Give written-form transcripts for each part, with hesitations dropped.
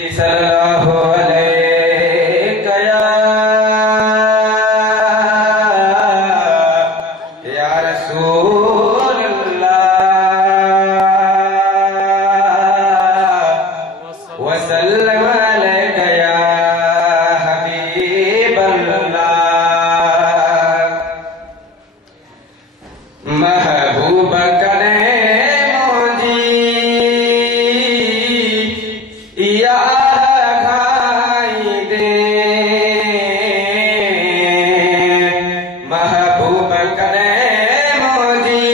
सल्लल्लाहु अलैहि या रसूल अल्लाह व सल्लम अलैका या हबीब अल्लाह। महबूब करे मोजी या महबूब करे मोजी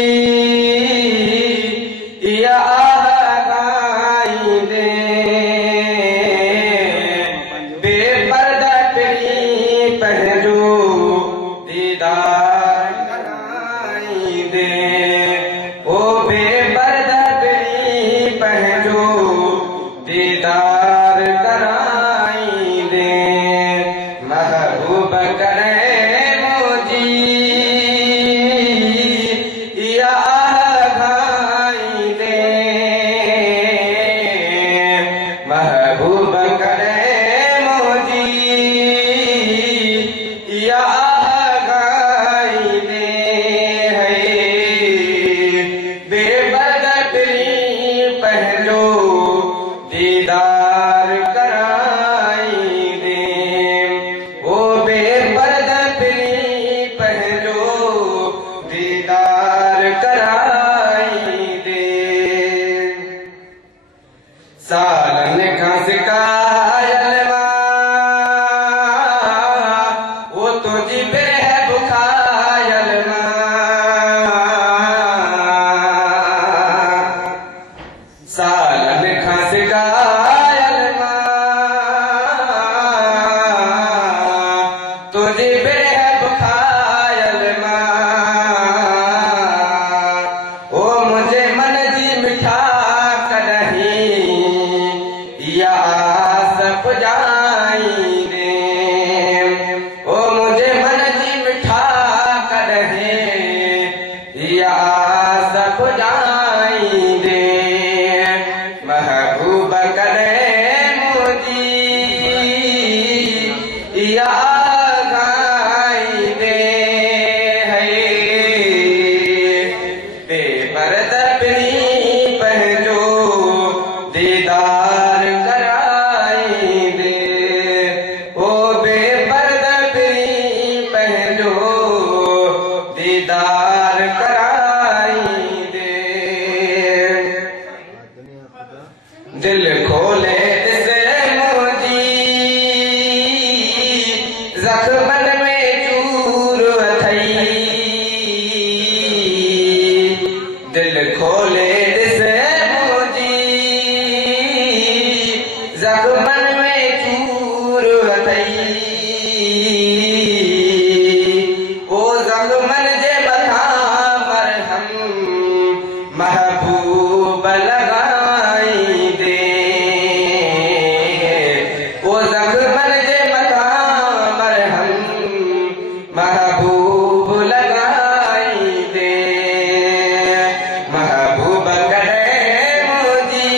या दे बेपर्दा परी पहलू दीदार कराई दे ओ बेपर्दा परी पहलू दीदार कराई दे। महबूब करे महबूब करे मोजी या गाई दे है बेबदरी पहलो दीदार कराई दे ओ बेबदरी पहलो दीदार कराई दे। सालन घास का अलमा वो तुझी पे है बुखायलमा। सालन घास का अलमा तुझी पे है बुखायलमा। ओ मुझे मन जी मिठा या सब जाई दे ओ मुझे मन जी मिठा करे या सब जाई दे। महबूब करे मोजी या गाई दे है बेपर्दा परी पहलो दीदार कराई दे ओ बेपर्दा परी पहलो दीदार कराई दे। दिल खोले से मोजी जख्मन में चूर अथई। दिल खोले से मोजी जख्मन में चूर अथई। ओ जख्मन जे बता मरहम महबूब लगाई दे ओ जख्मन जे बता मरहम महबूब लगाई दे। महबूब करे मोजी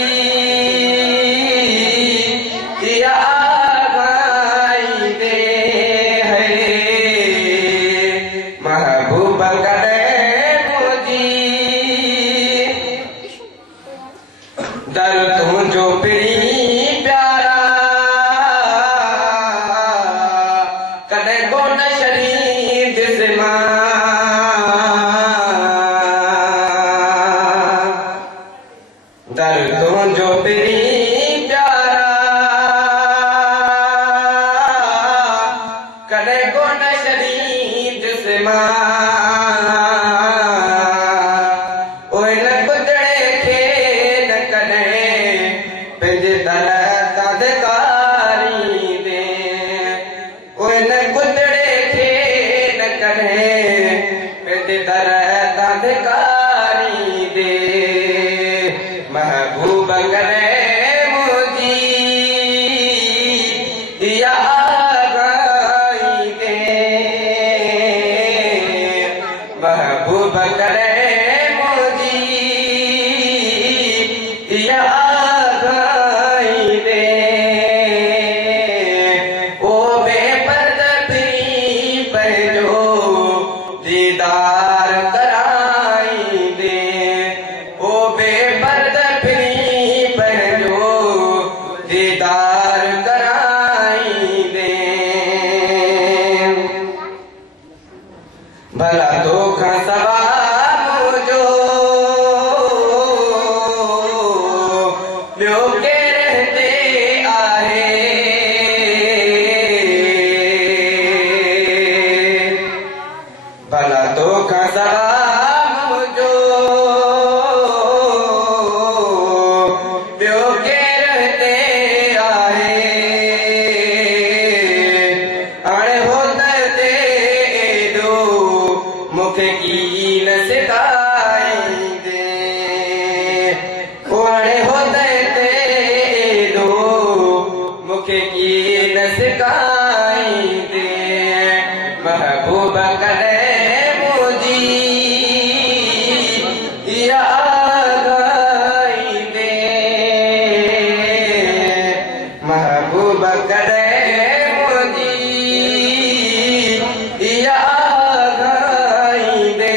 दीदार कराई दे भला तोखा सवाब जो ॿियो केरु हिते आहे भला तोखा सवाब जो ॿियो केरु हिते आहे हाणे होदे एॾो मूंखे कीन सिखाईंदे हाणे होदे एॾो मूंखे कीन सिखाईंदे महबूब कॾहिं मुंहिंजी यादि आईंदे महबूब कॾहिं मुंहिंजी यादि आईंदे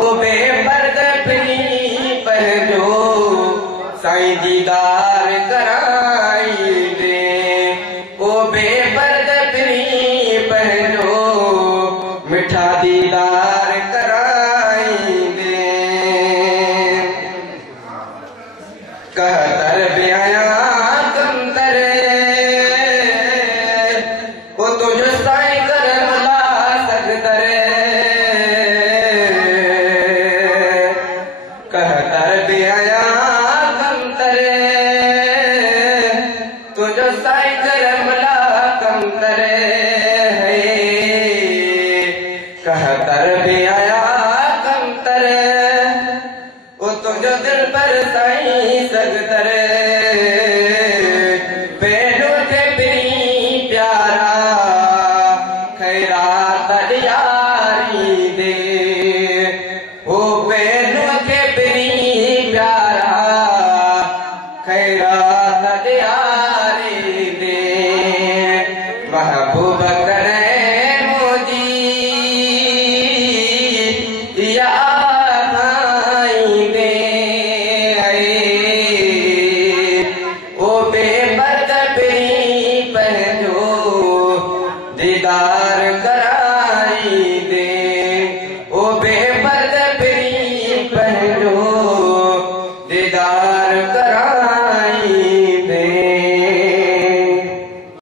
ओ बेपर्द पिनी पंहिंजो साईं दीदार कराईंदे ओ बेपर्द पिनी पंहिंजो मिठा दीदार कराईंदे कहतर बि आहियां कंदर ओ तुंहिंजो साईं करम ला सघदर कहतर बि आहियां कंदर तुंहिंजो साईं करम ला कंदर कहतर बि आहियां कंदर ओ तुंहिंजो दिल पर साईं सगदर पहिरियों थे पिनी प्यारा ख़ैरात ॾियारी दे ओ पहिरियों थे पिनी प्यारा ख़ैरात